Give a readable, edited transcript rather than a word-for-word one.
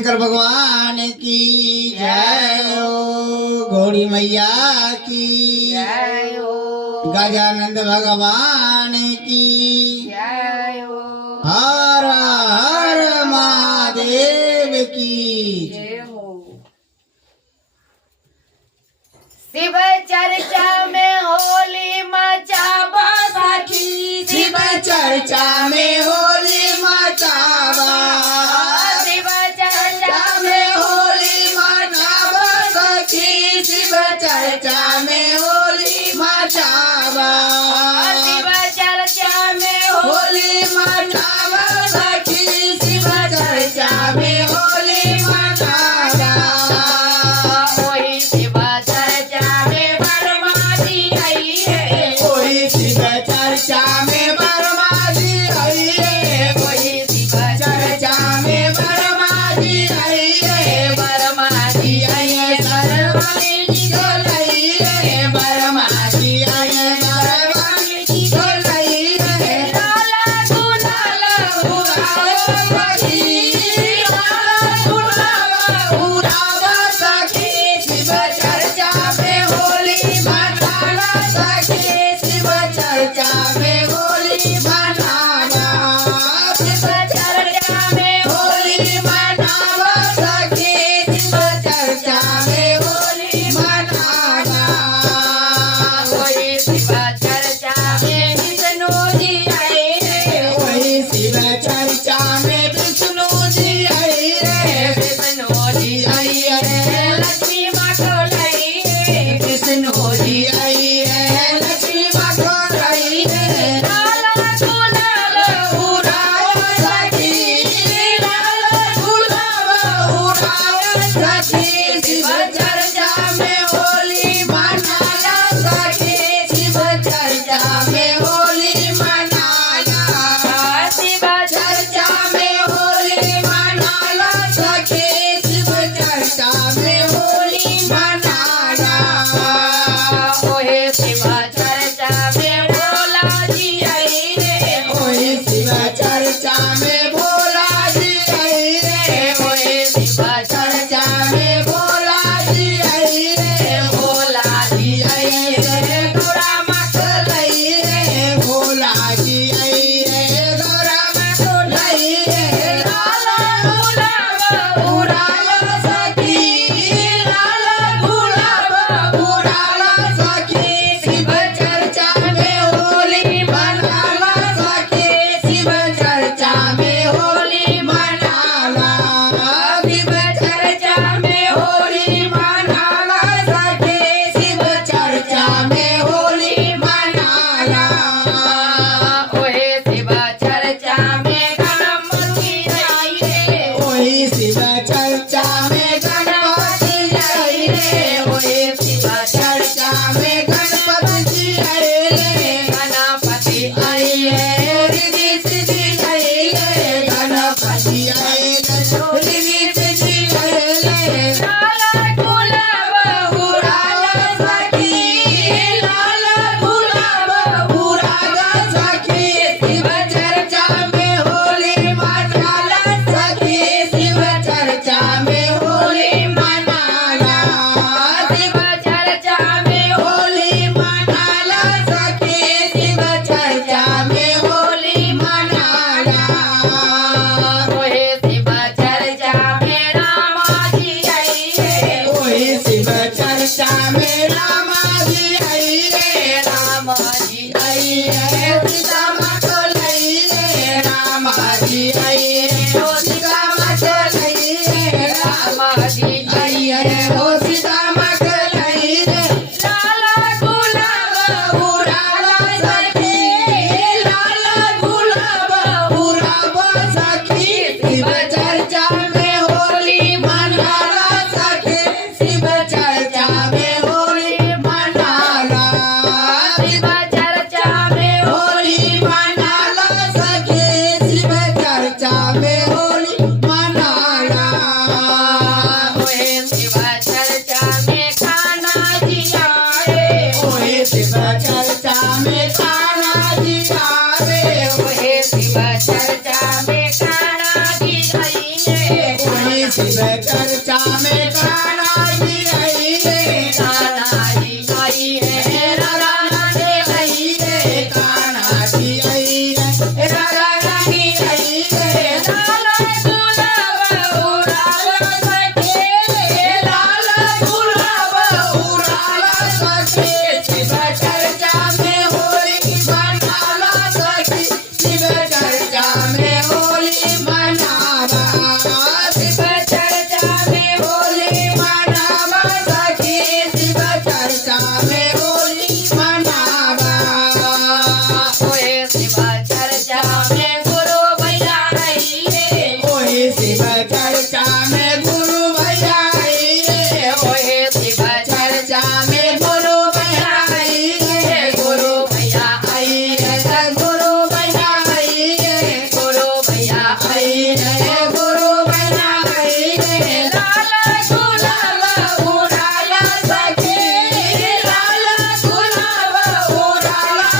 शंकर भगवान की जय हो, घोड़ी मैया की जय हो, गजानंद भगवान की जय हो, हर हर महादेव की जय हो। शिव चर्चा में होली मचा सखी, शिव चर्चा में होली मचावा, शिव चर्चा में होली मचावा सखी, शिव चर्चा में होली मचावा, शिव चर्चा में होली मचावा सखी, शिव चर्चा में होली मचावा। कोई शिव चर्चा में बरमादी आई है, कोई शिव चर्चा में बरमादी आई है, कोई शिव चर्चा में बरमादी आई है, बरमादी आई है, सरवानी जी को लई है, बरमादी आई है, सरवानी जी को लई है। लाला गुलाला उड़ावा सखी, लाला गुलाबा उड़ावा सखी, शिव चर्चा में होली मनावा सखी, शिव चर्चा में होली मनावा, शिव चर्चा में होली मनावा सखी, शिव चर्चा में होली मनावा। कोई शिव चर्चा में विष्णु जी आए हैं, वही शिव चर्चा में विष्णु जी आई रे, विष्णु जी आई रे, लक्ष्मी माँ को लाई है, विष्णु जी आई है, लक्ष्मी माँ को लाई है। लाला गुलाला उड़ावा सखी, लाला गुलाबा उड़ावा सखी, शिव चर्चा में होली मनाला सखी, शिव चर्चा में होली मनाला, शिव चर्चा में होली मनाला सखी, शिव चर्चा में होली मनाला। कोई शिव चर्चा में भोला जी आई है, कोई शिव चर्चा में भोला जी आई रे, कोई शिव चर्चा में भोला जी आई रे, भोला जी आई रे, गौरा माँ को लई रे, भोला जी आई रे, गौरा माँ को लई रे। लाला गुलाबा उड़ावा सखी, लाला गुलाबा उड़ावा सखी, शिव चर्चा में होली मनाला सखी, शिव चर्चा में होली मनाला, शिव चर्चा में होली मनाला सखी, शिव चर्चा में होली मनाला। कोई शिव चर्चा में गणपति आई है, वही शिव चर्चा में गणपति आई रे, वही शिव चर्चा में गणपति जी आई रे, गणपति आई है रिद्धि सिद्धि आई रे, गणपति आई रे, रिद्धि सिद्धि आई रे। लाला गुलाबा उड़ावा सखी, लाला गुलाबा उड़ावा सखी, शिव चर्चा में होली मनाला सखी, शिव चर्चा में शिव चर्चा में कान्हा जी आई रे कान्हा जी आई है राधा रानी आई है कान्हा जी आई रे राधा रानी आई रे लाल गुलाब उड़ाल सके लाल गुलाब उड़ाला सखी शिव चर्चा में होली मनाला सखी शिव चर्चा में होली मनावा शिव चर्चा में होली मनावा सखी शिव चर्चा में होली मनावा ओए शिव चर्चा में गुरु भैया आई रे ओए शिव चर्चा में गुरु भैया आई रे ओए शिव चर्चा में गुरु भैया आई रे गुरु भैया आई रे गुरु भैया आई रे गुरु भैया आई रे गुरु भैया आई रे लाल गुलाब उड़ाला सखी लाल गुलाब उड़ाला